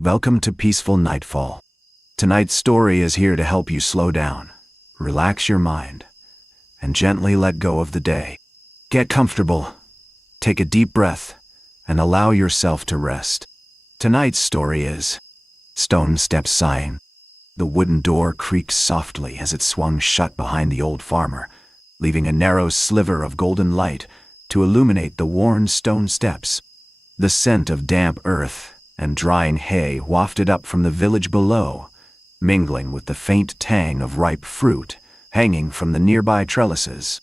Welcome to Peaceful Nightfall. Tonight's story is here to help you slow down, relax your mind, and gently let go of the day. Get comfortable, take a deep breath, and allow yourself to rest. Tonight's story is Steps Sighing. The wooden door creaked softly as it swung shut behind the old farmer, leaving a narrow sliver of golden light to illuminate the worn stone steps. The scent of damp earth and drying hay wafted up from the village below, mingling with the faint tang of ripe fruit hanging from the nearby trellises.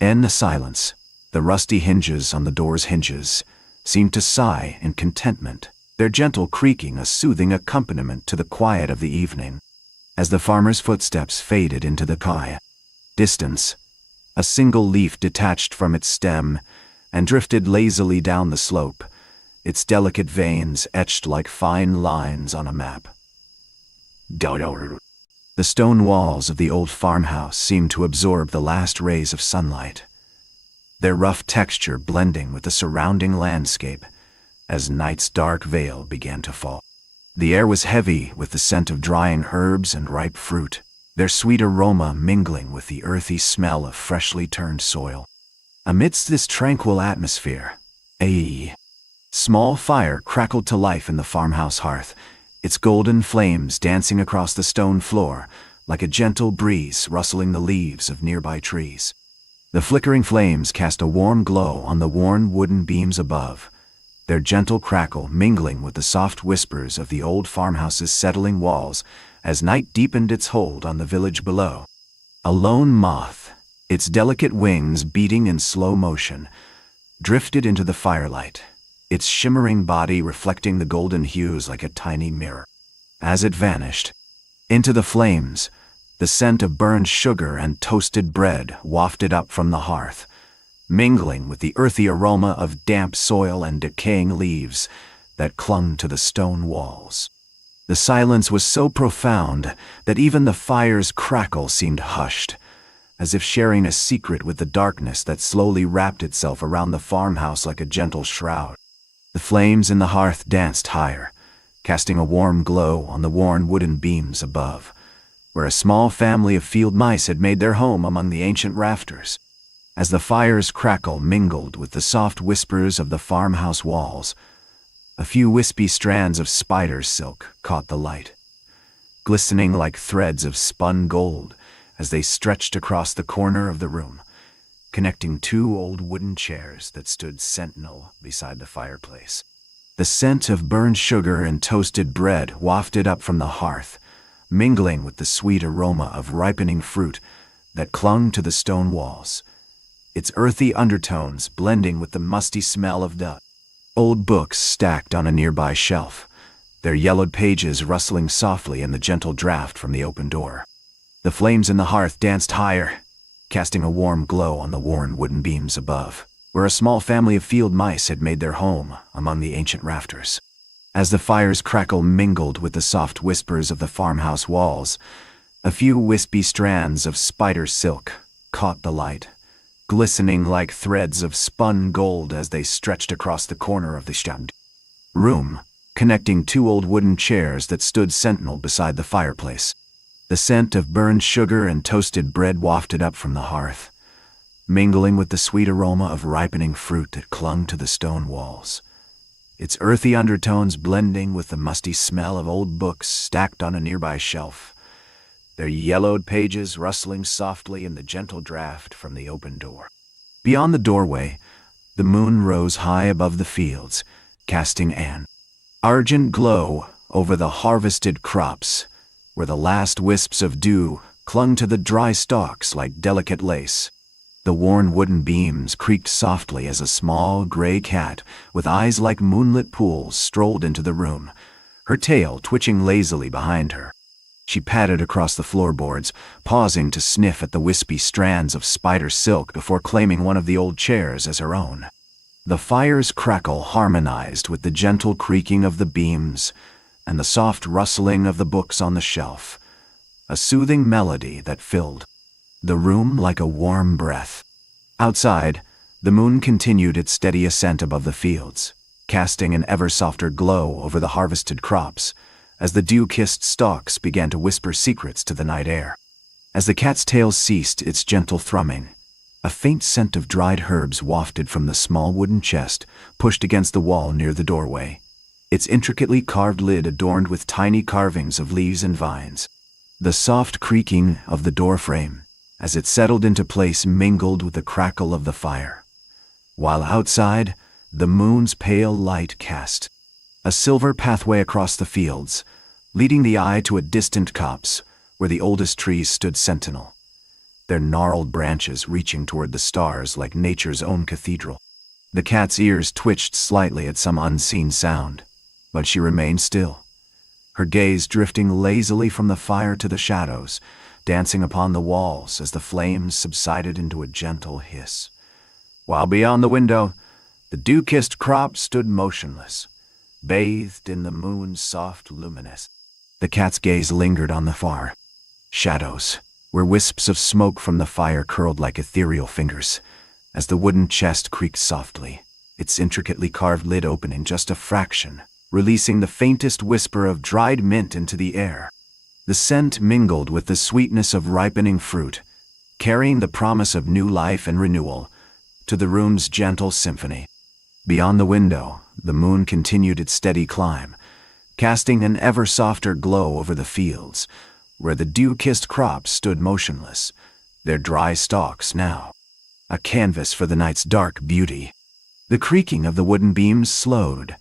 In the silence, the rusty hinges on the door's hinges seemed to sigh in contentment, their gentle creaking a soothing accompaniment to the quiet of the evening. As the farmer's footsteps faded into the quiet distance, a single leaf detached from its stem and drifted lazily down the slope, its delicate veins etched like fine lines on a map. The stone walls of the old farmhouse seemed to absorb the last rays of sunlight, their rough texture blending with the surrounding landscape as night's dark veil began to fall. The air was heavy with the scent of drying herbs and ripe fruit, their sweet aroma mingling with the earthy smell of freshly turned soil. Amidst this tranquil atmosphere, a small fire crackled to life in the farmhouse hearth, its golden flames dancing across the stone floor like a gentle breeze rustling the leaves of nearby trees. The flickering flames cast a warm glow on the worn wooden beams above, their gentle crackle mingling with the soft whispers of the old farmhouse's settling walls as night deepened its hold on the village below. A lone moth, its delicate wings beating in slow motion, drifted into the firelight, its shimmering body reflecting the golden hues like a tiny mirror. As it vanished into the flames, the scent of burned sugar and toasted bread wafted up from the hearth, mingling with the earthy aroma of damp soil and decaying leaves that clung to the stone walls. The silence was so profound that even the fire's crackle seemed hushed, as if sharing a secret with the darkness that slowly wrapped itself around the farmhouse like a gentle shroud. The flames in the hearth danced higher, casting a warm glow on the worn wooden beams above, where a small family of field mice had made their home among the ancient rafters. As the fire's crackle mingled with the soft whispers of the farmhouse walls, a few wispy strands of spider silk caught the light, glistening like threads of spun gold as they stretched across the corner of the room, connecting two old wooden chairs that stood sentinel beside the fireplace. The scent of burned sugar and toasted bread wafted up from the hearth, mingling with the sweet aroma of ripening fruit that clung to the stone walls, its earthy undertones blending with the musty smell of the old books stacked on a nearby shelf, their yellowed pages rustling softly in the gentle draft from the open door. The flames in the hearth danced higher, casting a warm glow on the worn wooden beams above, where a small family of field mice had made their home among the ancient rafters. As the fire's crackle mingled with the soft whispers of the farmhouse walls, a few wispy strands of spider silk caught the light, glistening like threads of spun gold as they stretched across the corner of the room, connecting two old wooden chairs that stood sentinel beside the fireplace. The scent of burned sugar and toasted bread wafted up from the hearth, mingling with the sweet aroma of ripening fruit that clung to the stone walls, its earthy undertones blending with the musty smell of old books stacked on a nearby shelf, their yellowed pages rustling softly in the gentle draft from the open door. Beyond the doorway, the moon rose high above the fields, casting an argent glow over the harvested crops, where the last wisps of dew clung to the dry stalks like delicate lace. The worn wooden beams creaked softly as a small gray cat with eyes like moonlit pools strolled into the room, her tail twitching lazily behind her. She padded across the floorboards, pausing to sniff at the wispy strands of spider silk before claiming one of the old chairs as her own. The fire's crackle harmonized with the gentle creaking of the beams and the soft rustling of the books on the shelf, a soothing melody that filled the room like a warm breath. Outside, the moon continued its steady ascent above the fields, casting an ever softer glow over the harvested crops, as the dew-kissed stalks began to whisper secrets to the night air. As the cat's tail ceased its gentle thrumming, a faint scent of dried herbs wafted from the small wooden chest pushed against the wall near the doorway, its intricately carved lid adorned with tiny carvings of leaves and vines. The soft creaking of the door frame, as it settled into place, mingled with the crackle of the fire, while outside, the moon's pale light cast a silver pathway across the fields, leading the eye to a distant copse where the oldest trees stood sentinel, their gnarled branches reaching toward the stars like nature's own cathedral. The cat's ears twitched slightly at some unseen sound, but she remained still, her gaze drifting lazily from the fire to the shadows, dancing upon the walls as the flames subsided into a gentle hiss. While beyond the window, the dew-kissed crop stood motionless, bathed in the moon's soft luminescence. The cat's gaze lingered on the far shadows, where wisps of smoke from the fire curled like ethereal fingers, as the wooden chest creaked softly, its intricately carved lid opening just a fraction, releasing the faintest whisper of dried mint into the air. The scent mingled with the sweetness of ripening fruit, carrying the promise of new life and renewal to the room's gentle symphony. Beyond the window, the moon continued its steady climb, casting an ever softer glow over the fields, where the dew-kissed crops stood motionless, their dry stalks now a canvas for the night's dark beauty. The creaking of the wooden beams slowed,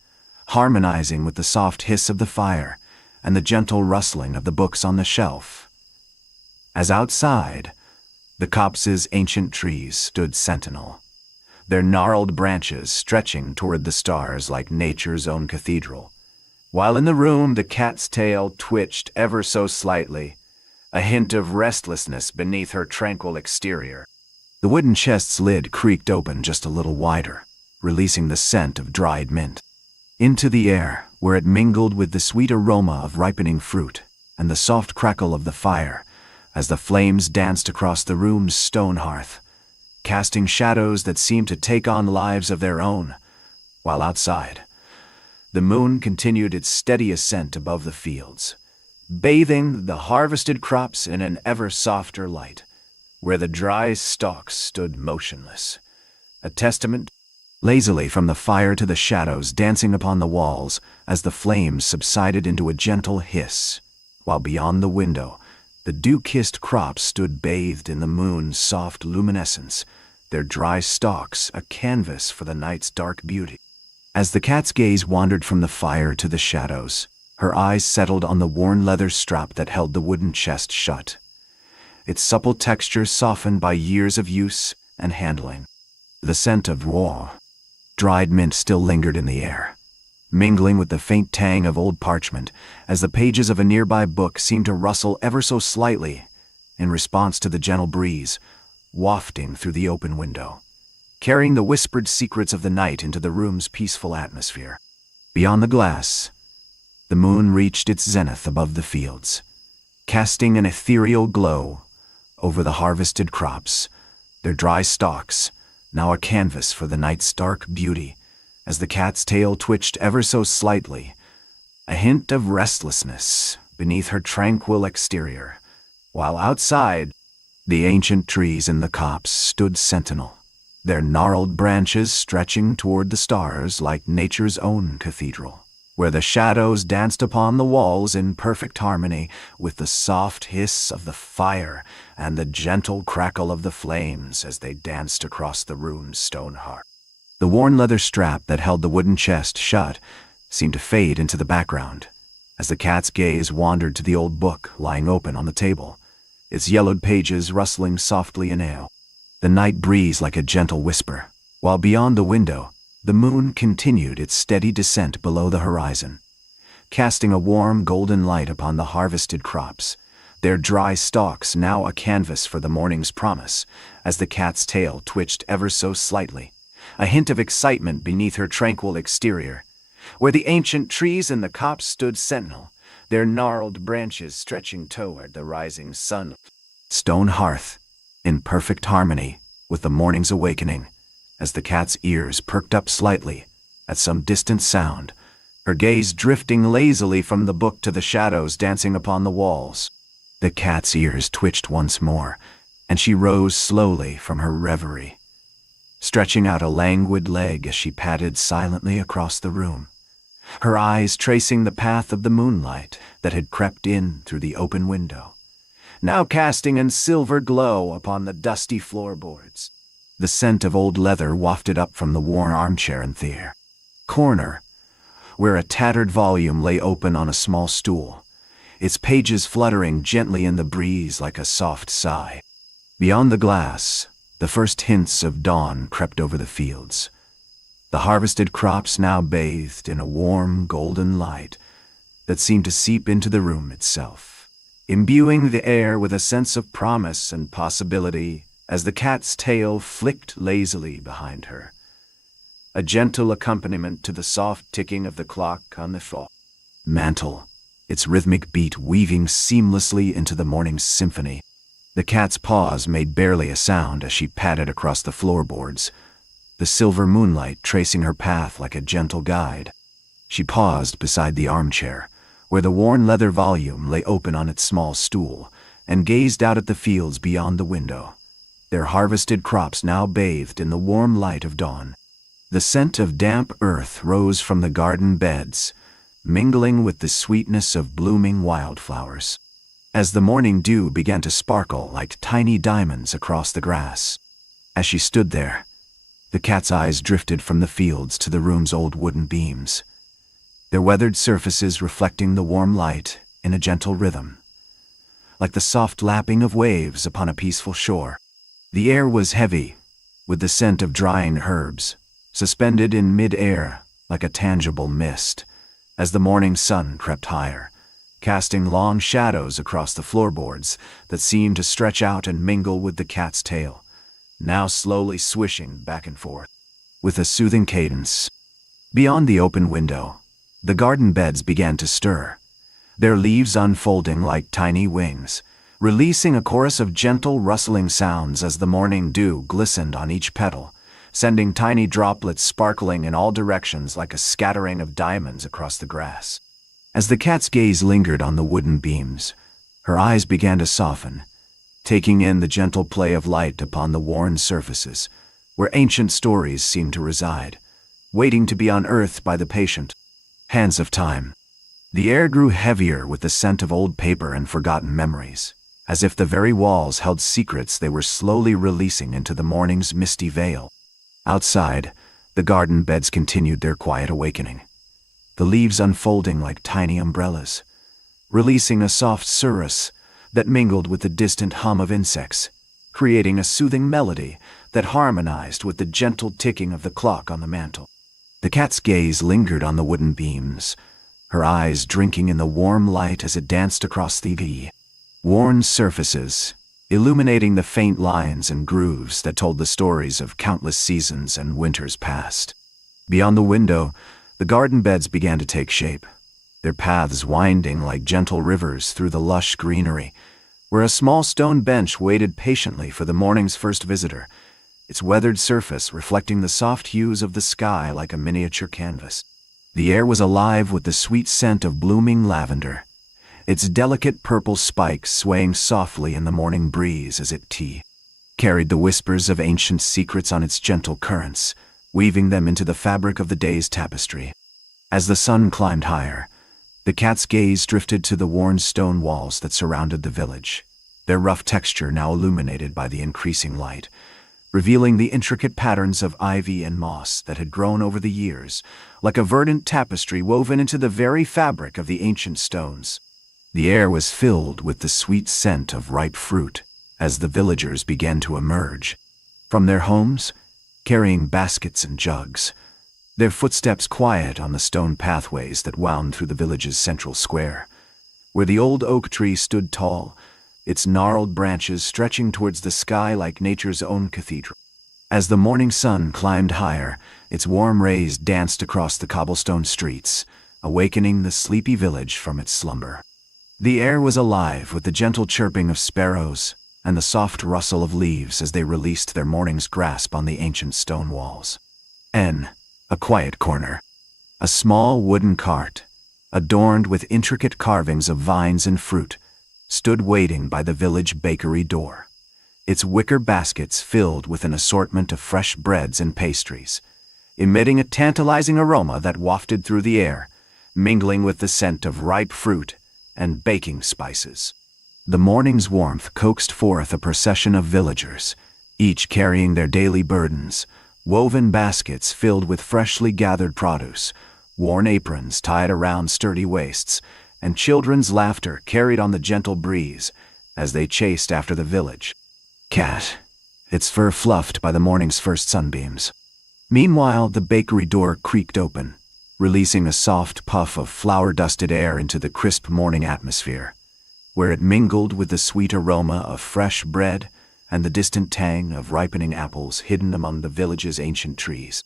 harmonizing with the soft hiss of the fire and the gentle rustling of the books on the shelf. As outside, the copse's ancient trees stood sentinel, their gnarled branches stretching toward the stars like nature's own cathedral, while in the room the cat's tail twitched ever so slightly, a hint of restlessness beneath her tranquil exterior. The wooden chest's lid creaked open just a little wider, releasing the scent of dried mint into the air, where it mingled with the sweet aroma of ripening fruit and the soft crackle of the fire as the flames danced across the room's stone hearth, casting shadows that seemed to take on lives of their own. While outside, the moon continued its steady ascent above the fields, bathing the harvested crops in an ever softer light, where the dry stalks stood motionless, a testament lazily from the fire to the shadows dancing upon the walls as the flames subsided into a gentle hiss, while beyond the window, the dew-kissed crops stood bathed in the moon's soft luminescence, their dry stalks a canvas for the night's dark beauty. As the cat's gaze wandered from the fire to the shadows, her eyes settled on the worn leather strap that held the wooden chest shut, its supple texture softened by years of use and handling. The scent of raw, dried mint still lingered in the air, mingling with the faint tang of old parchment as the pages of a nearby book seemed to rustle ever so slightly in response to the gentle breeze wafting through the open window, carrying the whispered secrets of the night into the room's peaceful atmosphere. Beyond the glass, the moon reached its zenith above the fields, casting an ethereal glow over the harvested crops, their dry stalks now a canvas for the night's dark beauty, as the cat's tail twitched ever so slightly, a hint of restlessness beneath her tranquil exterior, while outside, the ancient trees in the copse stood sentinel, their gnarled branches stretching toward the stars like nature's own cathedral, where the shadows danced upon the walls in perfect harmony with the soft hiss of the fire and the gentle crackle of the flames as they danced across the room's stone hearth. The worn leather strap that held the wooden chest shut seemed to fade into the background as the cat's gaze wandered to the old book lying open on the table, its yellowed pages rustling softly in air, the night breeze like a gentle whisper, while beyond the window, the moon continued its steady descent below the horizon, casting a warm golden light upon the harvested crops, their dry stalks now a canvas for the morning's promise, as the cat's tail twitched ever so slightly, a hint of excitement beneath her tranquil exterior, where the ancient trees in the copse stood sentinel, their gnarled branches stretching toward the rising sun. Stone hearth, in perfect harmony with the morning's awakening, as the cat's ears perked up slightly at some distant sound, her gaze drifting lazily from the book to the shadows dancing upon the walls. The cat's ears twitched once more, and she rose slowly from her reverie, stretching out a languid leg as she padded silently across the room, her eyes tracing the path of the moonlight that had crept in through the open window, now casting a silver glow upon the dusty floorboards. The scent of old leather wafted up from the worn armchair in the corner, where a tattered volume lay open on a small stool, its pages fluttering gently in the breeze like a soft sigh. Beyond the glass, the first hints of dawn crept over the fields, the harvested crops now bathed in a warm golden light that seemed to seep into the room itself, imbuing the air with a sense of promise and possibility as the cat's tail flicked lazily behind her, a gentle accompaniment to the soft ticking of the clock on the mantel, its rhythmic beat weaving seamlessly into the morning's symphony. The cat's paws made barely a sound as she padded across the floorboards, the silver moonlight tracing her path like a gentle guide. She paused beside the armchair, where the worn leather volume lay open on its small stool, and gazed out at the fields beyond the window, their harvested crops now bathed in the warm light of dawn. The scent of damp earth rose from the garden beds, mingling with the sweetness of blooming wildflowers, as the morning dew began to sparkle like tiny diamonds across the grass. As she stood there, the cat's eyes drifted from the fields to the room's old wooden beams, their weathered surfaces reflecting the warm light in a gentle rhythm, like the soft lapping of waves upon a peaceful shore. The air was heavy, with the scent of drying herbs, suspended in mid-air like a tangible mist, as the morning sun crept higher, casting long shadows across the floorboards that seemed to stretch out and mingle with the cat's tail, now slowly swishing back and forth with a soothing cadence. Beyond the open window, the garden beds began to stir, their leaves unfolding like tiny wings, releasing a chorus of gentle rustling sounds as the morning dew glistened on each petal, sending tiny droplets sparkling in all directions like a scattering of diamonds across the grass. As the cat's gaze lingered on the wooden beams, her eyes began to soften, taking in the gentle play of light upon the worn surfaces, where ancient stories seemed to reside, waiting to be unearthed by the patient hands of time. The air grew heavier with the scent of old paper and forgotten memories, as if the very walls held secrets they were slowly releasing into the morning's misty veil. Outside, the garden beds continued their quiet awakening, the leaves unfolding like tiny umbrellas, releasing a soft surus that mingled with the distant hum of insects, creating a soothing melody that harmonized with the gentle ticking of the clock on the mantel. The cat's gaze lingered on the wooden beams, her eyes drinking in the warm light as it danced across the worn surfaces, illuminating the faint lines and grooves that told the stories of countless seasons and winters past. Beyond the window, the garden beds began to take shape, their paths winding like gentle rivers through the lush greenery, where a small stone bench waited patiently for the morning's first visitor, its weathered surface reflecting the soft hues of the sky like a miniature canvas. The air was alive with the sweet scent of blooming lavender, its delicate purple spikes swaying softly in the morning breeze as it carried the whispers of ancient secrets on its gentle currents, weaving them into the fabric of the day's tapestry. As the sun climbed higher, the cat's gaze drifted to the worn stone walls that surrounded the village, their rough texture now illuminated by the increasing light, revealing the intricate patterns of ivy and moss that had grown over the years, like a verdant tapestry woven into the very fabric of the ancient stones. The air was filled with the sweet scent of ripe fruit as the villagers began to emerge from their homes, carrying baskets and jugs, their footsteps quiet on the stone pathways that wound through the village's central square, where the old oak tree stood tall, its gnarled branches stretching towards the sky like nature's own cathedral. As the morning sun climbed higher, its warm rays danced across the cobblestone streets, awakening the sleepy village from its slumber. The air was alive with the gentle chirping of sparrows and the soft rustle of leaves as they released their morning's grasp on the ancient stone walls. A A quiet corner. A small wooden cart, adorned with intricate carvings of vines and fruit, stood waiting by the village bakery door, its wicker baskets filled with an assortment of fresh breads and pastries, emitting a tantalizing aroma that wafted through the air, mingling with the scent of ripe fruit and baking spices. The morning's warmth coaxed forth a procession of villagers, each carrying their daily burdens, woven baskets filled with freshly gathered produce, worn aprons tied around sturdy waists, and children's laughter carried on the gentle breeze as they chased after the village cat, its fur fluffed by the morning's first sunbeams. Meanwhile, the bakery door creaked open, releasing a soft puff of flour-dusted air into the crisp morning atmosphere, where it mingled with the sweet aroma of fresh bread and the distant tang of ripening apples hidden among the village's ancient trees.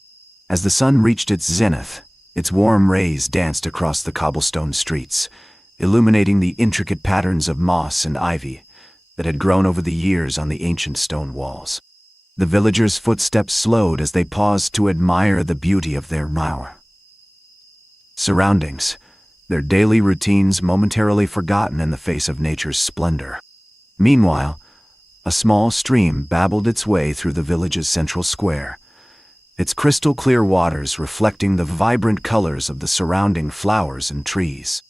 As the sun reached its zenith, its warm rays danced across the cobblestone streets, illuminating the intricate patterns of moss and ivy that had grown over the years on the ancient stone walls. The villagers' footsteps slowed as they paused to admire the beauty of their surroundings, their daily routines momentarily forgotten in the face of nature's splendor. Meanwhile, a small stream babbled its way through the village's central square, its crystal-clear waters reflecting the vibrant colors of the surrounding flowers and trees.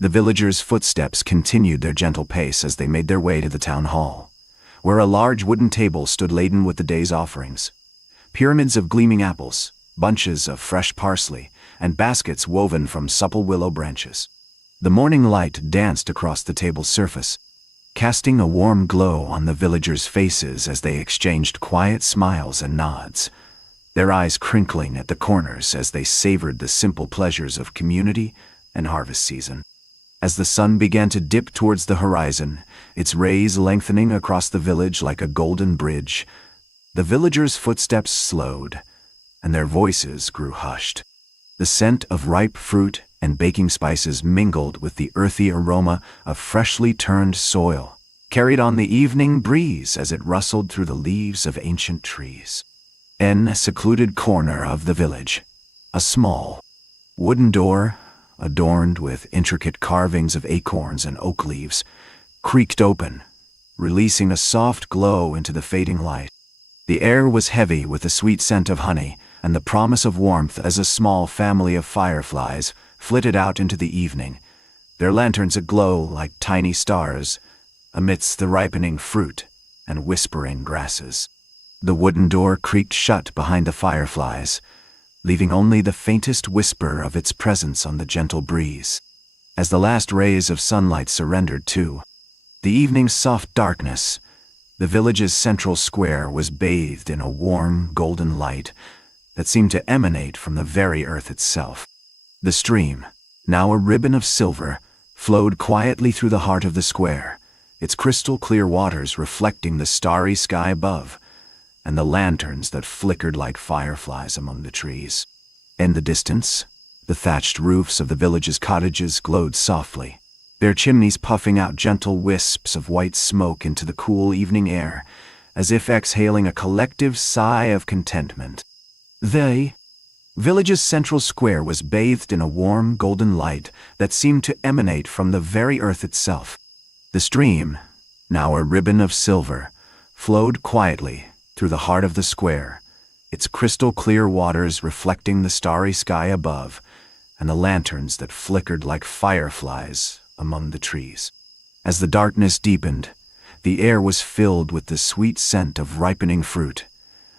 The villagers' footsteps continued their gentle pace as they made their way to the town hall, where a large wooden table stood laden with the day's offerings. Pyramids of gleaming apples, bunches of fresh parsley, and baskets woven from supple willow branches. The morning light danced across the table's surface, casting a warm glow on the villagers' faces as they exchanged quiet smiles and nods, their eyes crinkling at the corners as they savored the simple pleasures of community and harvest season. As the sun began to dip towards the horizon, its rays lengthening across the village like a golden bridge, the villagers' footsteps slowed, and their voices grew hushed. The scent of ripe fruit and baking spices mingled with the earthy aroma of freshly turned soil, carried on the evening breeze as it rustled through the leaves of ancient trees. In a secluded corner of the village, a small wooden door, adorned with intricate carvings of acorns and oak leaves, creaked open, releasing a soft glow into the fading light. The air was heavy with the sweet scent of honey and the promise of warmth as a small family of fireflies flitted out into the evening, their lanterns aglow like tiny stars amidst the ripening fruit and whispering grasses. The wooden door creaked shut behind the fireflies, leaving only the faintest whisper of its presence on the gentle breeze. As the last rays of sunlight surrendered to the evening's soft darkness, the village's central square was bathed in a warm, golden light that seemed to emanate from the very earth itself. The stream, now a ribbon of silver, flowed quietly through the heart of the square, its crystal-clear waters reflecting the starry sky above and the lanterns that flickered like fireflies among the trees. In the distance, the thatched roofs of the village's cottages glowed softly, their chimneys puffing out gentle wisps of white smoke into the cool evening air, as if exhaling a collective sigh of contentment. The village's central square was bathed in a warm, golden light that seemed to emanate from the very earth itself. The stream, now a ribbon of silver, flowed quietly through the heart of the square, its crystal-clear waters reflecting the starry sky above and the lanterns that flickered like fireflies among the trees. As the darkness deepened, the air was filled with the sweet scent of ripening fruit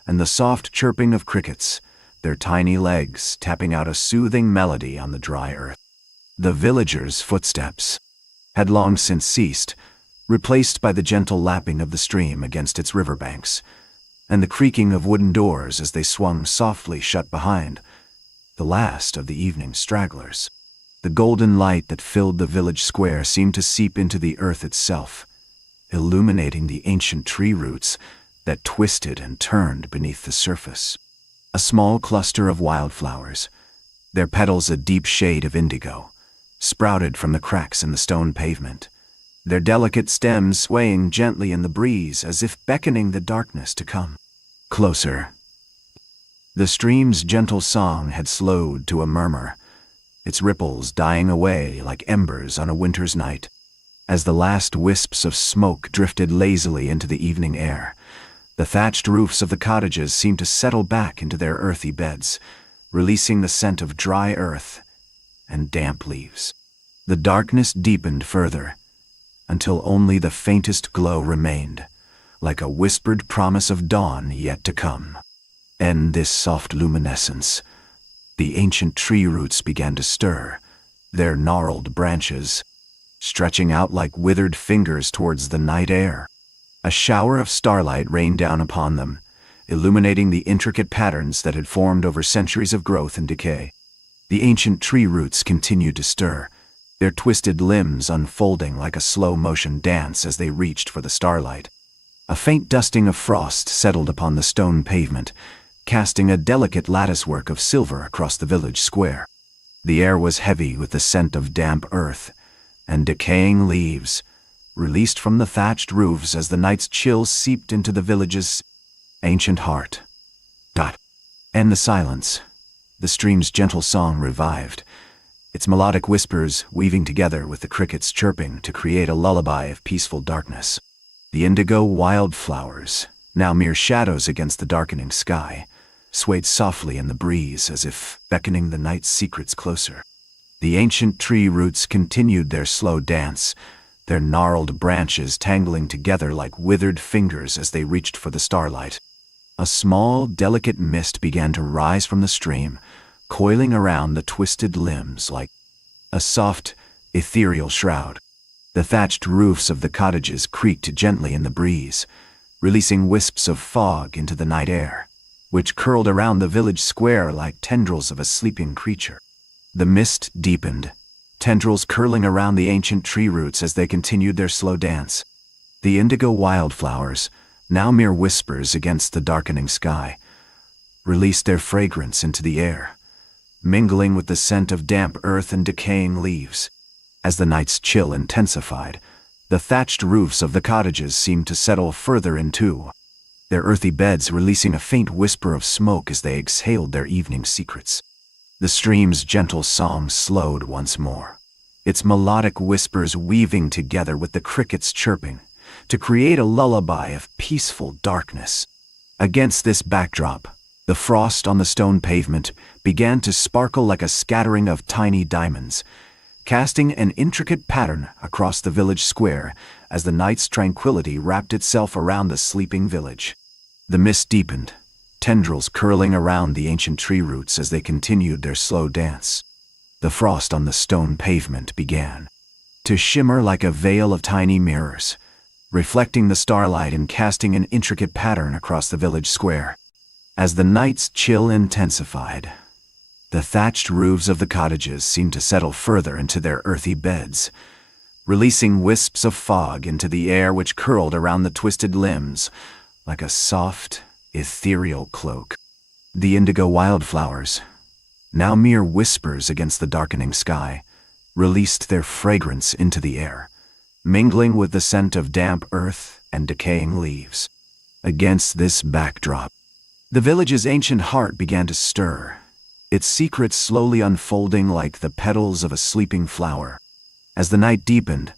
and the soft chirping of crickets, their tiny legs tapping out a soothing melody on the dry earth. The villagers' footsteps had long since ceased, replaced by the gentle lapping of the stream against its riverbanks, and the creaking of wooden doors as they swung softly shut behind the last of the evening's stragglers. The golden light that filled the village square seemed to seep into the earth itself, illuminating the ancient tree roots that twisted and turned beneath the surface. A small cluster of wildflowers, their petals a deep shade of indigo, sprouted from the cracks in the stone pavement, their delicate stems swaying gently in the breeze as if beckoning the darkness to come closer. The stream's gentle song had slowed to a murmur, its ripples dying away like embers on a winter's night. As the last wisps of smoke drifted lazily into the evening air, the thatched roofs of the cottages seemed to settle back into their earthy beds, releasing the scent of dry earth and damp leaves. The darkness deepened further, until only the faintest glow remained, like a whispered promise of dawn yet to come. In this soft luminescence, the ancient tree roots began to stir, their gnarled branches stretching out like withered fingers towards the night air. A shower of starlight rained down upon them, illuminating the intricate patterns that had formed over centuries of growth and decay. The ancient tree roots continued to stir, their twisted limbs unfolding like a slow-motion dance as they reached for the starlight. A faint dusting of frost settled upon the stone pavement, casting a delicate latticework of silver across the village square. The air was heavy with the scent of damp earth and decaying leaves, released from the thatched roofs as the night's chill seeped into the village's ancient heart. And the silence. The stream's gentle song revived, its melodic whispers weaving together with the crickets chirping to create a lullaby of peaceful darkness. The indigo wildflowers, now mere shadows against the darkening sky, swayed softly in the breeze as if beckoning the night's secrets closer. The ancient tree roots continued their slow dance, their gnarled branches tangling together like withered fingers as they reached for the starlight. A small, delicate mist began to rise from the stream, coiling around the twisted limbs like a soft, ethereal shroud. The thatched roofs of the cottages creaked gently in the breeze, releasing wisps of fog into the night air, which curled around the village square like tendrils of a sleeping creature. The mist deepened, tendrils curling around the ancient tree roots as they continued their slow dance. The indigo wildflowers, now mere whispers against the darkening sky, released their fragrance into the air, mingling with the scent of damp earth and decaying leaves. As the night's chill intensified, the thatched roofs of the cottages seemed to settle further into their earthy beds, releasing a faint whisper of smoke as they exhaled their evening secrets. The stream's gentle song slowed once more, its melodic whispers weaving together with the crickets chirping to create a lullaby of peaceful darkness. Against this backdrop, the frost on the stone pavement began to sparkle like a scattering of tiny diamonds, casting an intricate pattern across the village square as the night's tranquility wrapped itself around the sleeping village. The mist deepened, tendrils curling around the ancient tree roots as they continued their slow dance. The frost on the stone pavement began to shimmer like a veil of tiny mirrors, reflecting the starlight and casting an intricate pattern across the village square. As the night's chill intensified, the thatched roofs of the cottages seemed to settle further into their earthy beds, releasing wisps of fog into the air which curled around the twisted limbs like a soft, ethereal cloak. The indigo wildflowers, now mere whispers against the darkening sky, released their fragrance into the air, mingling with the scent of damp earth and decaying leaves. Against this backdrop, the village's ancient heart began to stir, its secrets slowly unfolding like the petals of a sleeping flower. As the night deepened,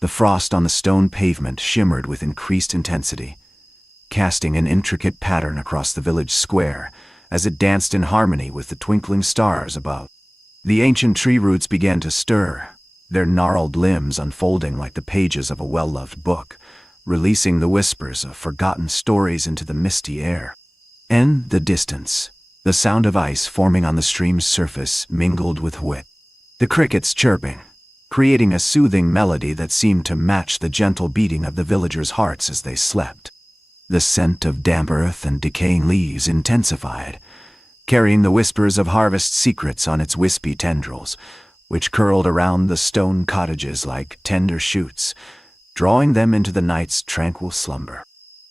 the frost on the stone pavement shimmered with increased intensity, casting an intricate pattern across the village square as it danced in harmony with the twinkling stars above. The ancient tree roots began to stir, their gnarled limbs unfolding like the pages of a well-loved book, releasing the whispers of forgotten stories into the misty air. In the distance, the sound of ice forming on the stream's surface mingled with the crickets chirping, creating a soothing melody that seemed to match the gentle beating of the villagers' hearts as they slept. The scent of damp earth and decaying leaves intensified, carrying the whispers of harvest secrets on its wispy tendrils, which curled around the stone cottages like tender shoots, drawing them into the night's tranquil slumber.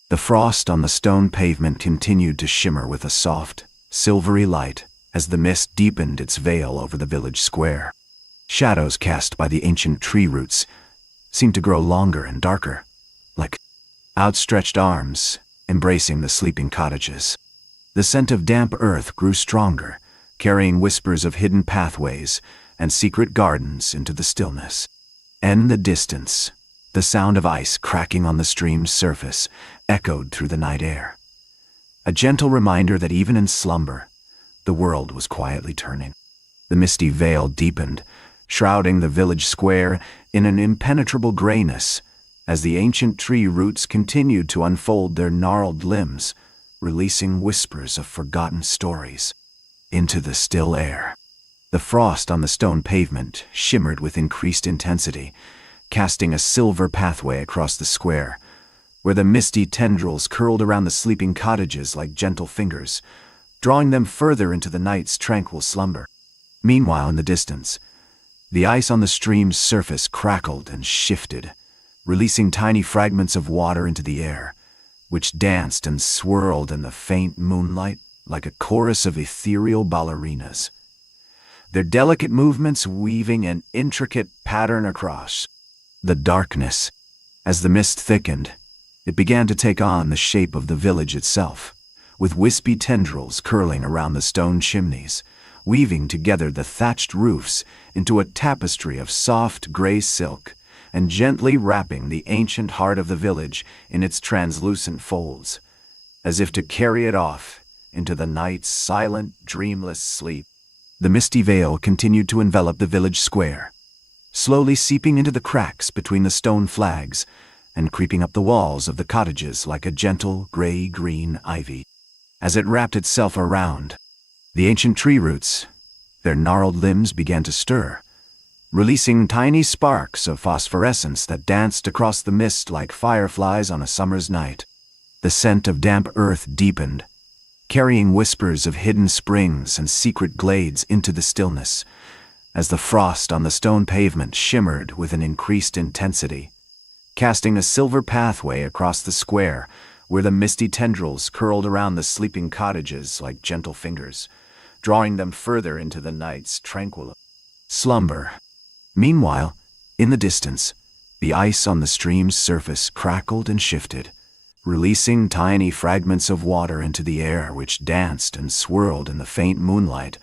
The frost on the stone pavement continued to shimmer with a soft, silvery light as the mist deepened its veil over the village square. Shadows cast by the ancient tree roots seemed to grow longer and darker, like outstretched arms embracing the sleeping cottages. The scent of damp earth grew stronger, carrying whispers of hidden pathways and secret gardens into the stillness. In the distance, the sound of ice cracking on the stream's surface echoed through the night air. A gentle reminder that even in slumber, the world was quietly turning. The misty veil deepened, shrouding the village square in an impenetrable grayness as the ancient tree roots continued to unfold their gnarled limbs, releasing whispers of forgotten stories into the still air. The frost on the stone pavement shimmered with increased intensity, casting a silver pathway across the square, where the misty tendrils curled around the sleeping cottages like gentle fingers, drawing them further into the night's tranquil slumber. Meanwhile, in the distance, the ice on the stream's surface crackled and shifted, releasing tiny fragments of water into the air, which danced and swirled in the faint moonlight like a chorus of ethereal ballerinas, their delicate movements weaving an intricate pattern across the darkness. As the mist thickened, it began to take on the shape of the village itself, with wispy tendrils curling around the stone chimneys, weaving together the thatched roofs into a tapestry of soft gray silk, and gently wrapping the ancient heart of the village in its translucent folds, as if to carry it off into the night's silent, dreamless sleep. The misty veil continued to envelop the village square, slowly seeping into the cracks between the stone flags and creeping up the walls of the cottages like a gentle gray-green ivy. As it wrapped itself around the ancient tree roots, their gnarled limbs began to stir, releasing tiny sparks of phosphorescence that danced across the mist like fireflies on a summer's night. The scent of damp earth deepened, carrying whispers of hidden springs and secret glades into the stillness, as the frost on the stone pavement shimmered with an increased intensity, casting a silver pathway across the square where the misty tendrils curled around the sleeping cottages like gentle fingers, drawing them further into the night's tranquil slumber. Meanwhile, in the distance, the ice on the stream's surface crackled and shifted, releasing tiny fragments of water into the air which danced and swirled in the faint moonlight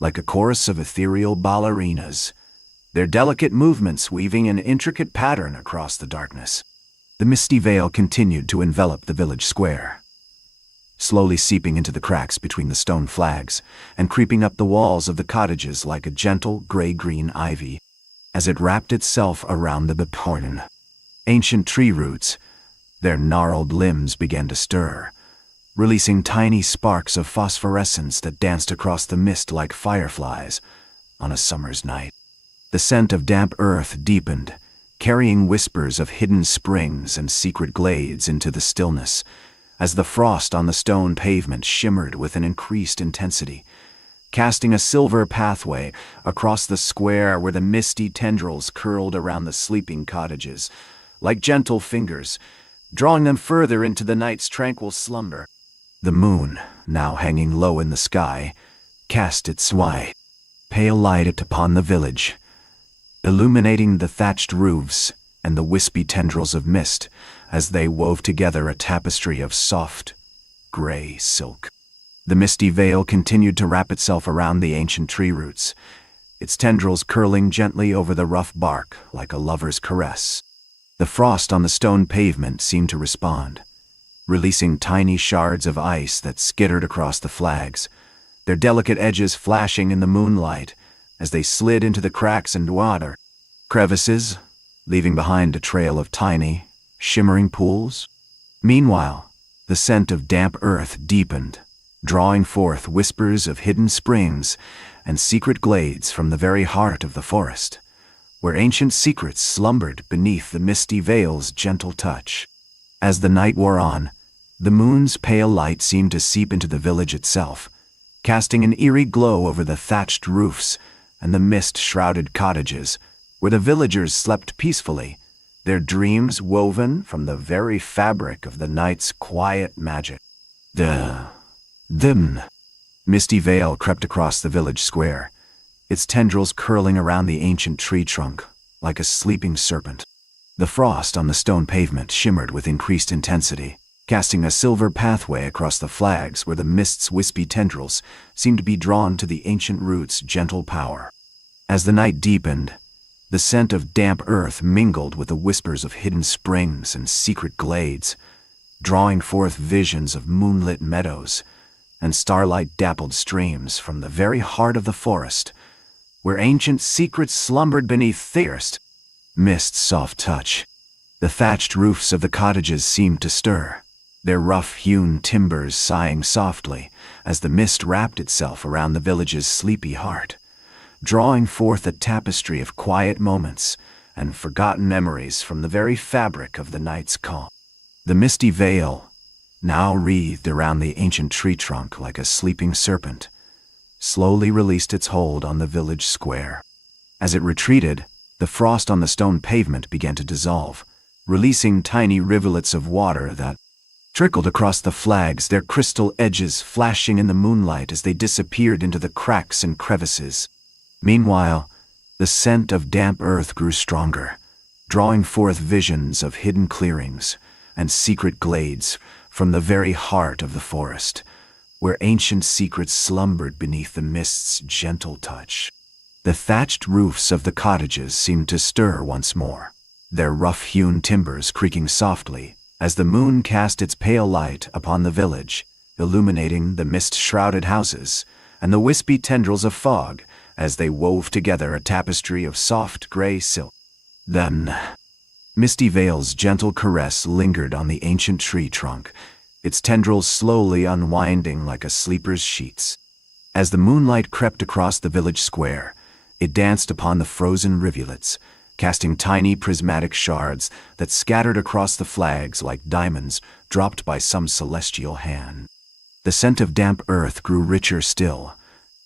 like a chorus of ethereal ballerinas, their delicate movements weaving an intricate pattern across the darkness. The misty veil continued to envelop the village square, slowly seeping into the cracks between the stone flags and creeping up the walls of the cottages like a gentle gray-green ivy. As it wrapped itself around the beporn ancient tree roots, their gnarled limbs began to stir, releasing tiny sparks of phosphorescence that danced across the mist like fireflies on a summer's night. The scent of damp earth deepened, carrying whispers of hidden springs and secret glades into the stillness, as the frost on the stone pavement shimmered with an increased intensity, casting a silver pathway across the square where the misty tendrils curled around the sleeping cottages like gentle fingers, drawing them further into the night's tranquil slumber. The moon, now hanging low in the sky, cast its white, pale light upon the village, illuminating the thatched roofs and the wispy tendrils of mist as they wove together a tapestry of soft, gray silk. The misty veil continued to wrap itself around the ancient tree roots, its tendrils curling gently over the rough bark like a lover's caress. The frost on the stone pavement seemed to respond, releasing tiny shards of ice that skittered across the flags, their delicate edges flashing in the moonlight as they slid into the cracks and water crevices, leaving behind a trail of tiny, shimmering pools. Meanwhile, the scent of damp earth deepened, drawing forth whispers of hidden springs and secret glades from the very heart of the forest, where ancient secrets slumbered beneath the misty veil's gentle touch. As the night wore on, the moon's pale light seemed to seep into the village itself, casting an eerie glow over the thatched roofs and the mist-shrouded cottages, where the villagers slept peacefully, their dreams woven from the very fabric of the night's quiet magic. The misty veil crept across the village square, its tendrils curling around the ancient tree trunk like a sleeping serpent. The frost on the stone pavement shimmered with increased intensity, casting a silver pathway across the flags where the mist's wispy tendrils seemed to be drawn to the ancient root's gentle power. As the night deepened, the scent of damp earth mingled with the whispers of hidden springs and secret glades, drawing forth visions of moonlit meadows and starlight-dappled streams from the very heart of the forest, where ancient secrets slumbered beneath the earth's mist's soft touch. The thatched roofs of the cottages seemed to stir, their rough-hewn timbers sighing softly as the mist wrapped itself around the village's sleepy heart, drawing forth a tapestry of quiet moments and forgotten memories from the very fabric of the night's calm. The misty veil, now wreathed around the ancient tree trunk like a sleeping serpent, slowly released its hold on the village square. As it retreated, the frost on the stone pavement began to dissolve, releasing tiny rivulets of water that trickled across the flags, their crystal edges flashing in the moonlight as they disappeared into the cracks and crevices. Meanwhile, the scent of damp earth grew stronger, drawing forth visions of hidden clearings and secret glades from the very heart of the forest, where ancient secrets slumbered beneath the mist's gentle touch. The thatched roofs of the cottages seemed to stir once more, their rough-hewn timbers creaking softly as the moon cast its pale light upon the village, illuminating the mist-shrouded houses and the wispy tendrils of fog as they wove together a tapestry of soft gray silk. Then, Misty Veil's gentle caress lingered on the ancient tree trunk, its tendrils slowly unwinding like a sleeper's sheets. As the moonlight crept across the village square, it danced upon the frozen rivulets, casting tiny prismatic shards that scattered across the flags like diamonds dropped by some celestial hand. The scent of damp earth grew richer still,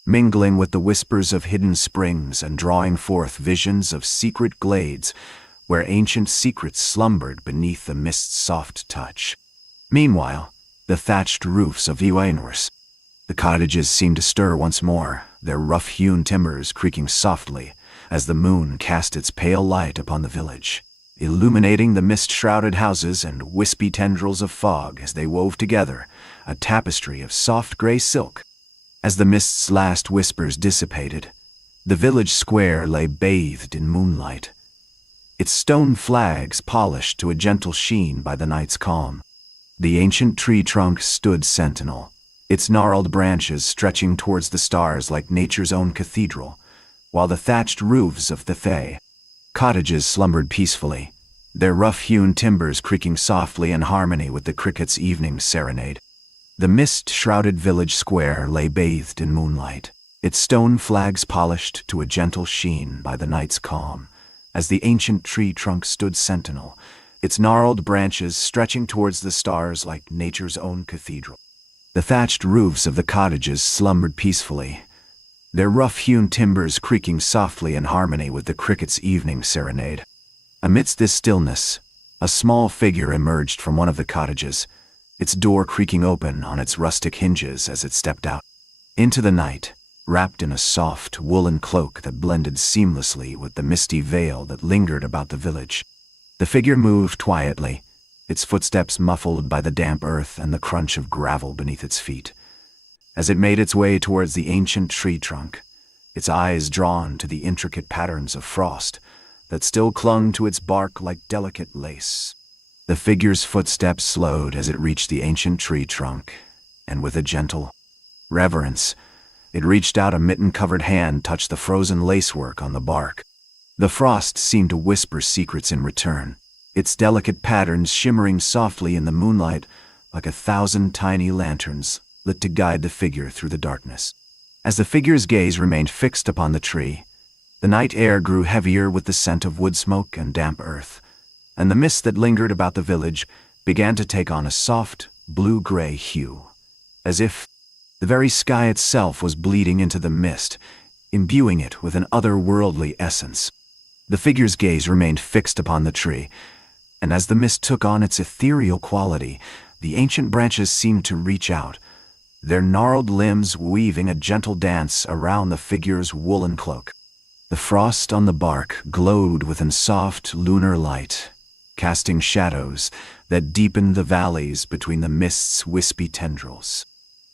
mingling with the whispers of hidden springs and drawing forth visions of secret glades where ancient secrets slumbered beneath the mist's soft touch. Meanwhile, the thatched roofs of the cottages seemed to stir once more, their rough-hewn timbers creaking softly as the moon cast its pale light upon the village, illuminating the mist-shrouded houses and wispy tendrils of fog as they wove together a tapestry of soft gray silk. As the mist's last whispers dissipated, the village square lay bathed in moonlight, its stone flags polished to a gentle sheen by the night's calm. The ancient tree trunk stood sentinel, its gnarled branches stretching towards the stars like nature's own cathedral, while the thatched roofs of the cottages slumbered peacefully, their rough-hewn timbers creaking softly in harmony with the cricket's evening serenade. The mist-shrouded village square lay bathed in moonlight, its stone flags polished to a gentle sheen by the night's calm, as the ancient tree trunk stood sentinel, its gnarled branches stretching towards the stars like nature's own cathedral. The thatched roofs of the cottages slumbered peacefully, their rough-hewn timbers creaking softly in harmony with the cricket's evening serenade. Amidst this stillness, a small figure emerged from one of the cottages, its door creaking open on its rustic hinges as it stepped out into the night, wrapped in a soft, woolen cloak that blended seamlessly with the misty veil that lingered about the village. The figure moved quietly, its footsteps muffled by the damp earth and the crunch of gravel beneath its feet. As it made its way towards the ancient tree trunk, its eyes drawn to the intricate patterns of frost that still clung to its bark like delicate lace. The figure's footsteps slowed as it reached the ancient tree trunk, and with a gentle reverence, it reached out a mitten-covered hand touched the frozen lacework on the bark. The frost seemed to whisper secrets in return, its delicate patterns shimmering softly in the moonlight like 1,000 tiny lanterns lit to guide the figure through the darkness. As the figure's gaze remained fixed upon the tree, the night air grew heavier with the scent of wood smoke and damp earth, and the mist that lingered about the village began to take on a soft, blue-gray hue, as if the very sky itself was bleeding into the mist, imbuing it with an otherworldly essence. The figure's gaze remained fixed upon the tree, and as the mist took on its ethereal quality, the ancient branches seemed to reach out, their gnarled limbs weaving a gentle dance around the figure's woolen cloak. The frost on the bark glowed with a soft lunar light, casting shadows that deepened the valleys between the mist's wispy tendrils.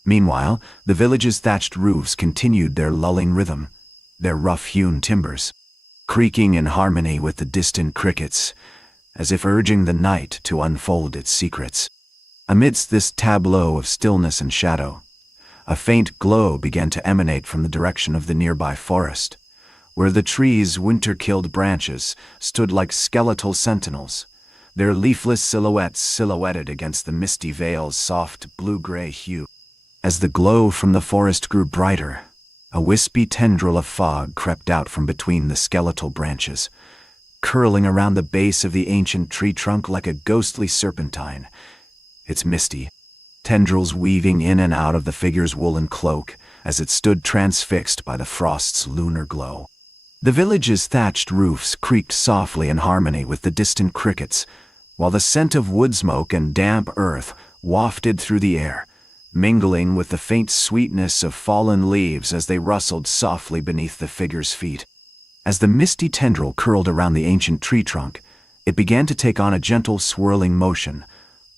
Meanwhile, the village's thatched roofs continued their lulling rhythm, their rough-hewn timbers creaking in harmony with the distant crickets, as if urging the night to unfold its secrets. Amidst this tableau of stillness and shadow, a faint glow began to emanate from the direction of the nearby forest, where the trees' winter-killed branches stood like skeletal sentinels, their leafless silhouettes silhouetted against the misty veil's soft blue-gray hue. As the glow from the forest grew brighter, a wispy tendril of fog crept out from between the skeletal branches, curling around the base of the ancient tree trunk like a ghostly serpentine, its misty tendrils weaving in and out of the figure's woolen cloak as it stood transfixed by the frost's lunar glow. The village's thatched roofs creaked softly in harmony with the distant crickets, while the scent of wood smoke and damp earth wafted through the air, mingling with the faint sweetness of fallen leaves as they rustled softly beneath the figure's feet. As the misty tendril curled around the ancient tree trunk, it began to take on a gentle swirling motion,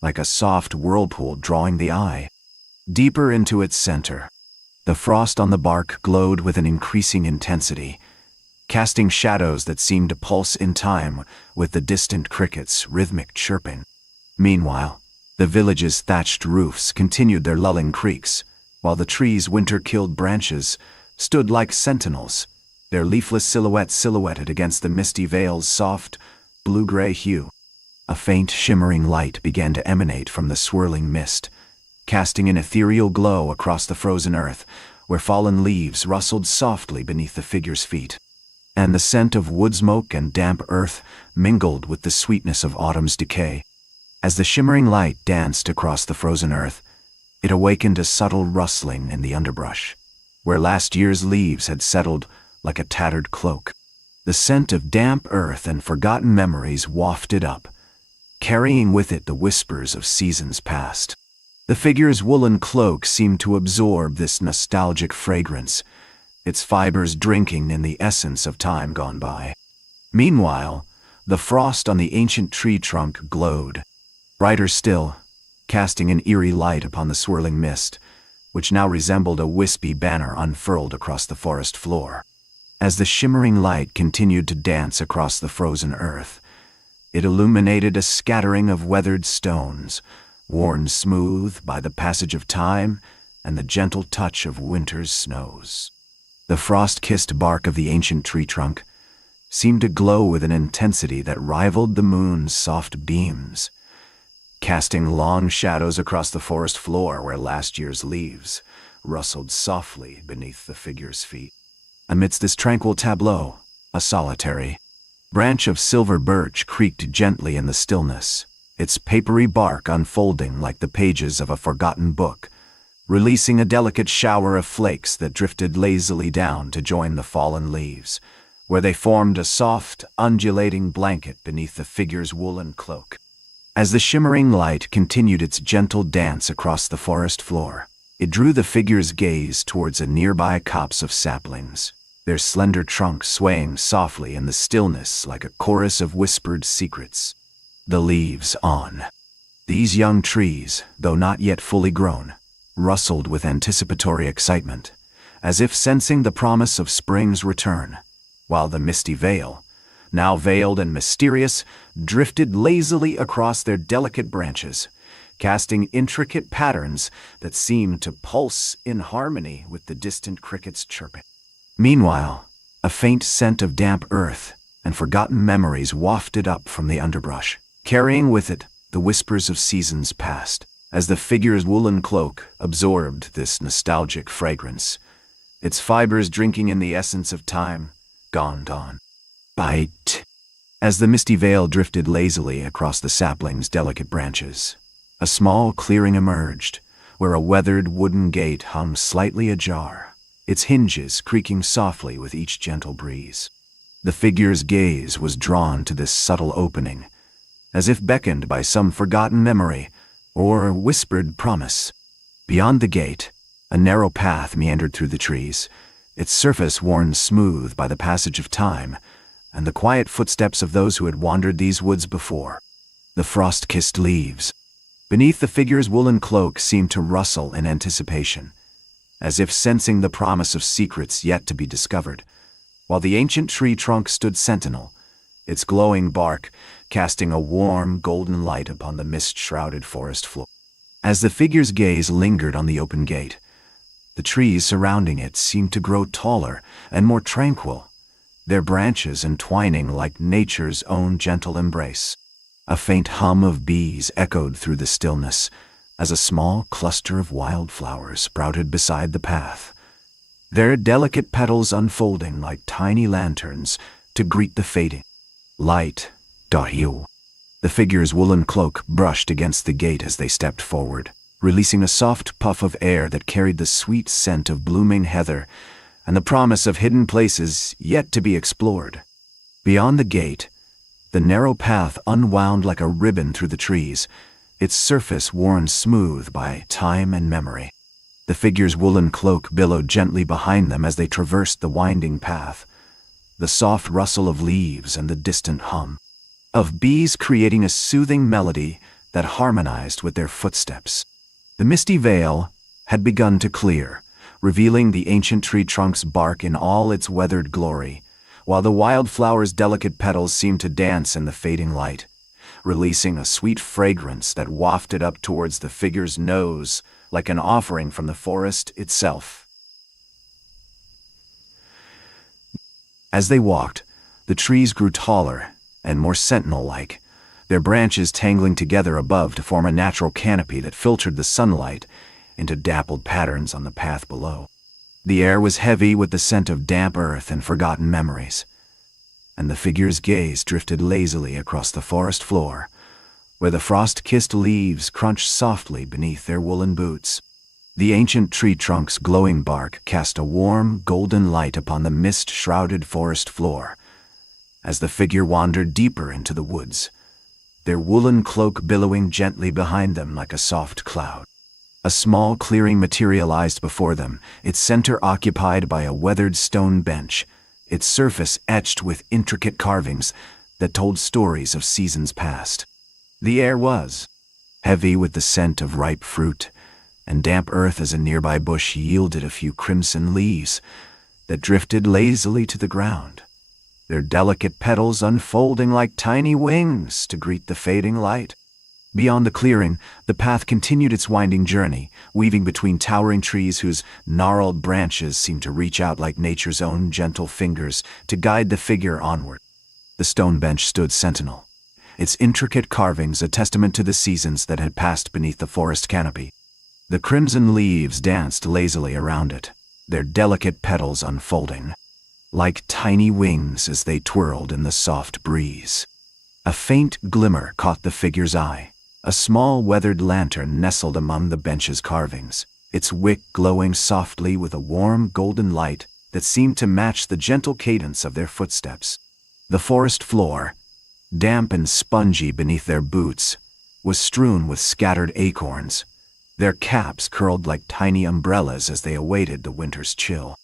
like a soft whirlpool drawing the eye deeper into its center. The frost on the bark glowed with an increasing intensity, casting shadows that seemed to pulse in time with the distant crickets' rhythmic chirping. Meanwhile, the village's thatched roofs continued their lulling creaks, while the trees' winter-killed branches stood like sentinels, their leafless silhouettes silhouetted against the misty veil's soft, blue-gray hue. A faint, shimmering light began to emanate from the swirling mist, casting an ethereal glow across the frozen earth, where fallen leaves rustled softly beneath the figure's feet. And the scent of wood smoke and damp earth mingled with the sweetness of autumn's decay. As the shimmering light danced across the frozen earth, it awakened a subtle rustling in the underbrush, where last year's leaves had settled like a tattered cloak. The scent of damp earth and forgotten memories wafted up, carrying with it the whispers of seasons past. The figure's woolen cloak seemed to absorb this nostalgic fragrance, its fibers drinking in the essence of time gone by. Meanwhile, the frost on the ancient tree trunk glowed, brighter still, casting an eerie light upon the swirling mist, which now resembled a wispy banner unfurled across the forest floor. As the shimmering light continued to dance across the frozen earth, it illuminated a scattering of weathered stones, worn smooth by the passage of time and the gentle touch of winter's snows. The frost-kissed bark of the ancient tree trunk seemed to glow with an intensity that rivaled the moon's soft beams, casting long shadows across the forest floor where last year's leaves rustled softly beneath the figure's feet. Amidst this tranquil tableau, a solitary branch of silver birch creaked gently in the stillness, its papery bark unfolding like the pages of a forgotten book, releasing a delicate shower of flakes that drifted lazily down to join the fallen leaves, where they formed a soft, undulating blanket beneath the figure's woolen cloak. As the shimmering light continued its gentle dance across the forest floor, it drew the figure's gaze towards a nearby copse of saplings, their slender trunks swaying softly in the stillness like a chorus of whispered secrets. The leaves on these young trees, though not yet fully grown, rustled with anticipatory excitement, as if sensing the promise of spring's return, while the misty veil, now veiled and mysterious, drifted lazily across their delicate branches, casting intricate patterns that seemed to pulse in harmony with the distant crickets' chirping. Meanwhile, a faint scent of damp earth and forgotten memories wafted up from the underbrush, carrying with it the whispers of seasons past. As the figure's woolen cloak absorbed this nostalgic fragrance, its fibers drinking in the essence of time gone on. Bite. As the misty veil drifted lazily across the sapling's delicate branches, a small clearing emerged, where a weathered wooden gate hung slightly ajar, its hinges creaking softly with each gentle breeze. The figure's gaze was drawn to this subtle opening, as if beckoned by some forgotten memory or whispered promise. Beyond the gate, a narrow path meandered through the trees, its surface worn smooth by the passage of time and the quiet footsteps of those who had wandered these woods before. the frost-kissed leaves. Beneath the figure's woolen cloak seemed to rustle in anticipation, as if sensing the promise of secrets yet to be discovered, while the ancient tree trunk stood sentinel, its glowing bark casting a warm, golden light upon the mist-shrouded forest floor. As the figure's gaze lingered on the open gate, the trees surrounding it seemed to grow taller and more tranquil, their branches entwining like nature's own gentle embrace. A faint hum of bees echoed through the stillness as a small cluster of wildflowers sprouted beside the path, their delicate petals unfolding like tiny lanterns to greet the fading light. The figure's woolen cloak brushed against the gate as they stepped forward, releasing a soft puff of air that carried the sweet scent of blooming heather and the promise of hidden places yet to be explored. Beyond the gate, the narrow path unwound like a ribbon through the trees, its surface worn smooth by time and memory. The figure's woolen cloak billowed gently behind them as they traversed the winding path, the soft rustle of leaves and the distant hum of bees creating a soothing melody that harmonized with their footsteps. The misty veil had begun to clear, revealing the ancient tree trunk's bark in all its weathered glory, while the wildflower's delicate petals seemed to dance in the fading light, releasing a sweet fragrance that wafted up towards the figure's nose like an offering from the forest itself. As they walked, the trees grew taller and more sentinel-like, their branches tangling together above to form a natural canopy that filtered the sunlight into dappled patterns on the path below. The air was heavy with the scent of damp earth and forgotten memories, and the figure's gaze drifted lazily across the forest floor, where the frost-kissed leaves crunched softly beneath their woolen boots. The ancient tree trunk's glowing bark cast a warm, golden light upon the mist-shrouded forest floor as the figure wandered deeper into the woods, their woolen cloak billowing gently behind them like a soft cloud. A small clearing materialized before them, its center occupied by a weathered stone bench, its surface etched with intricate carvings that told stories of seasons past. The air was heavy with the scent of ripe fruit and damp earth as a nearby bush yielded a few crimson leaves that drifted lazily to the ground, their delicate petals unfolding like tiny wings to greet the fading light. Beyond the clearing, the path continued its winding journey, weaving between towering trees whose gnarled branches seemed to reach out like nature's own gentle fingers to guide the figure onward. The stone bench stood sentinel, its intricate carvings a testament to the seasons that had passed beneath the forest canopy. The crimson leaves danced lazily around it, their delicate petals unfolding like tiny wings as they twirled in the soft breeze. A faint glimmer caught the figure's eye, a small weathered lantern nestled among the bench's carvings, its wick glowing softly with a warm golden light that seemed to match the gentle cadence of their footsteps. The forest floor, damp and spongy beneath their boots, was strewn with scattered acorns, their caps curled like tiny umbrellas as they awaited the winter's chill.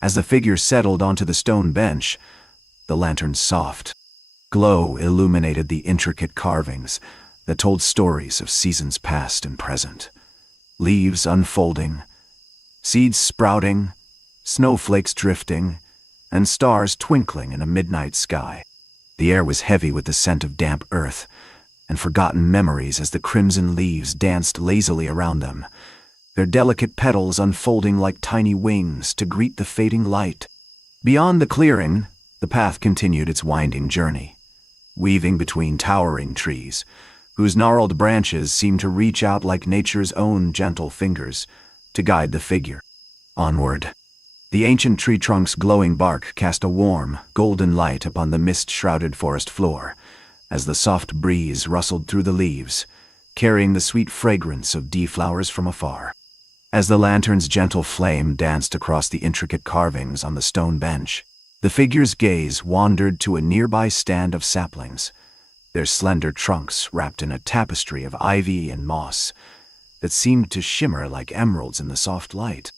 As the figure settled onto the stone bench, the lantern's soft glow illuminated the intricate carvings that told stories of seasons past and present. Leaves unfolding, seeds sprouting, snowflakes drifting, and stars twinkling in a midnight sky. The air was heavy with the scent of damp earth and forgotten memories as the crimson leaves danced lazily around them, their delicate petals unfolding like tiny wings to greet the fading light. Beyond the clearing, the path continued its winding journey, weaving between towering trees, whose gnarled branches seemed to reach out like nature's own gentle fingers to guide the figure onward. The ancient tree trunk's glowing bark cast a warm, golden light upon the mist-shrouded forest floor as the soft breeze rustled through the leaves, carrying the sweet fragrance of deflowers from afar. As the lantern's gentle flame danced across the intricate carvings on the stone bench, the figure's gaze wandered to a nearby stand of saplings, their slender trunks wrapped in a tapestry of ivy and moss that seemed to shimmer like emeralds in the soft light.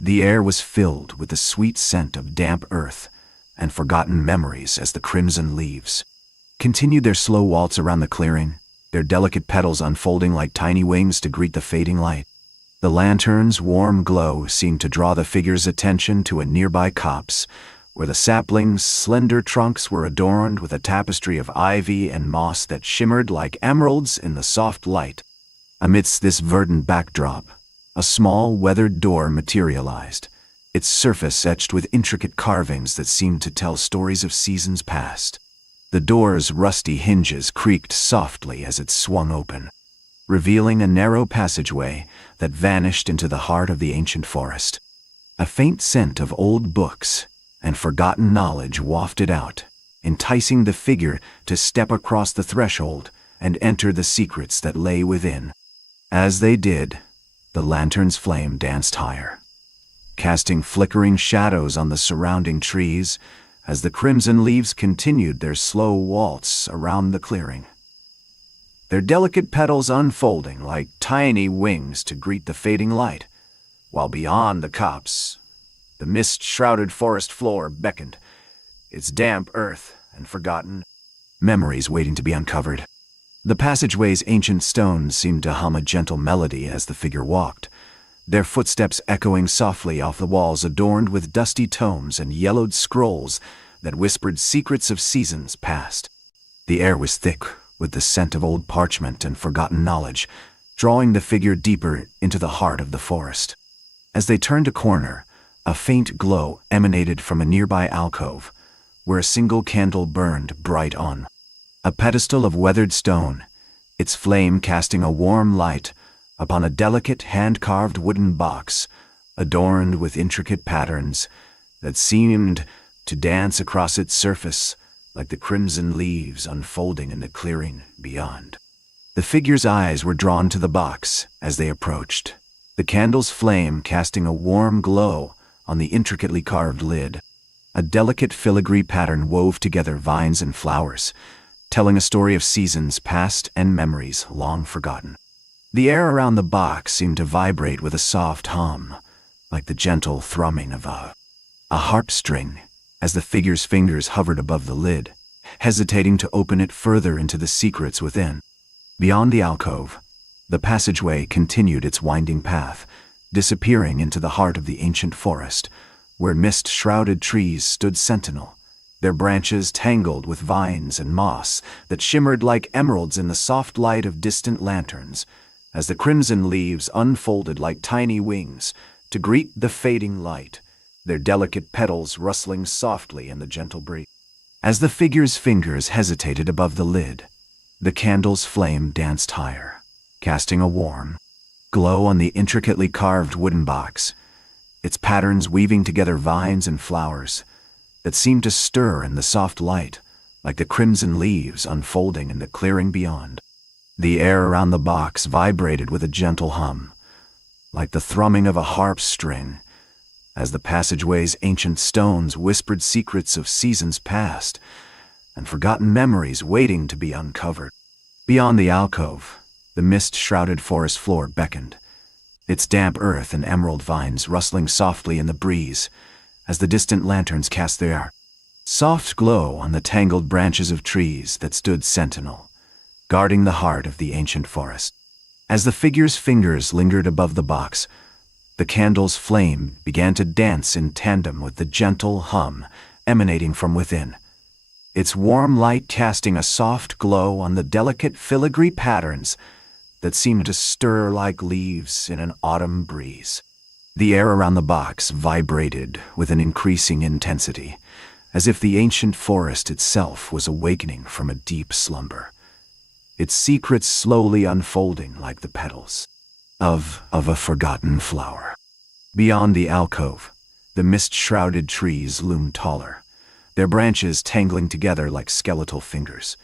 The air was filled with the sweet scent of damp earth and forgotten memories as the crimson leaves continued their slow waltz around the clearing, their delicate petals unfolding like tiny wings to greet the fading light. The lantern's warm glow seemed to draw the figure's attention to a nearby copse, where the sapling's slender trunks were adorned with a tapestry of ivy and moss that shimmered like emeralds in the soft light. Amidst this verdant backdrop, a small, weathered door materialized, its surface etched with intricate carvings that seemed to tell stories of seasons past. The door's rusty hinges creaked softly as it swung open, revealing a narrow passageway that vanished into the heart of the ancient forest. A faint scent of old books and forgotten knowledge wafted out, enticing the figure to step across the threshold and enter the secrets that lay within. As they did, the lantern's flame danced higher, casting flickering shadows on the surrounding trees as the crimson leaves continued their slow waltz around the clearing, their delicate petals unfolding like tiny wings to greet the fading light, while beyond the copse, the mist-shrouded forest floor beckoned, its damp earth and forgotten memories waiting to be uncovered. The passageway's ancient stones seemed to hum a gentle melody as the figure walked, their footsteps echoing softly off the walls adorned with dusty tomes and yellowed scrolls that whispered secrets of seasons past. The air was thick with the scent of old parchment and forgotten knowledge, drawing the figure deeper into the heart of the forest. As they turned a corner, a faint glow emanated from a nearby alcove, where a single candle burned bright on a pedestal of weathered stone, its flame casting a warm light upon a delicate hand-carved wooden box adorned with intricate patterns that seemed to dance across its surface like the crimson leaves unfolding in the clearing beyond. The figure's eyes were drawn to the box as they approached, the candle's flame casting a warm glow on the intricately carved lid. A delicate filigree pattern wove together vines and flowers, telling a story of seasons past and memories long forgotten. The air around the box seemed to vibrate with a soft hum, like the gentle thrumming of a harp string, as the figure's fingers hovered above the lid, hesitating to open it further into the secrets within. Beyond the alcove, the passageway continued its winding path, disappearing into the heart of the ancient forest, where mist-shrouded trees stood sentinel, their branches tangled with vines and moss that shimmered like emeralds in the soft light of distant lanterns, as the crimson leaves unfolded like tiny wings to greet the fading light, their delicate petals rustling softly in the gentle breeze. As the figure's fingers hesitated above the lid, the candle's flame danced higher, casting a warm glow on the intricately carved wooden box, its patterns weaving together vines and flowers that seemed to stir in the soft light like the crimson leaves unfolding in the clearing beyond. The air around the box vibrated with a gentle hum, like the thrumming of a harp string, as the passageway's ancient stones whispered secrets of seasons past and forgotten memories waiting to be uncovered. Beyond the alcove, the mist-shrouded forest floor beckoned, its damp earth and emerald vines rustling softly in the breeze as the distant lanterns cast their soft glow on the tangled branches of trees that stood sentinel, guarding the heart of the ancient forest. As the figure's fingers lingered above the box, the candle's flame began to dance in tandem with the gentle hum emanating from within, its warm light casting a soft glow on the delicate filigree patterns that seemed to stir like leaves in an autumn breeze. The air around the box vibrated with an increasing intensity, as if the ancient forest itself was awakening from a deep slumber, its secrets slowly unfolding like the petals of a forgotten flower. Beyond the alcove, the mist-shrouded trees loomed taller, their branches tangling together like skeletal fingers,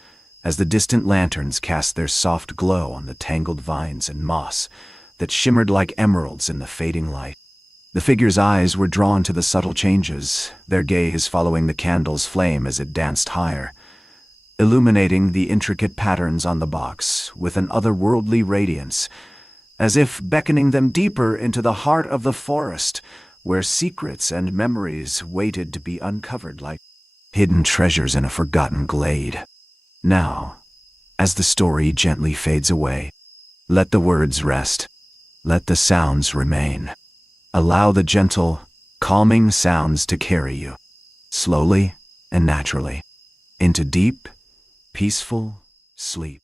as the distant lanterns cast their soft glow on the tangled vines and moss that shimmered like emeralds in the fading light. The figure's eyes were drawn to the subtle changes, their gaze following the candle's flame as it danced higher, illuminating the intricate patterns on the box with an otherworldly radiance, as if beckoning them deeper into the heart of the forest, where secrets and memories waited to be uncovered like hidden treasures in a forgotten glade. Now, As the story gently fades away, let the words rest. Let the sounds remain. Allow the gentle, calming sounds to carry you, slowly and naturally, into deep, peaceful sleep.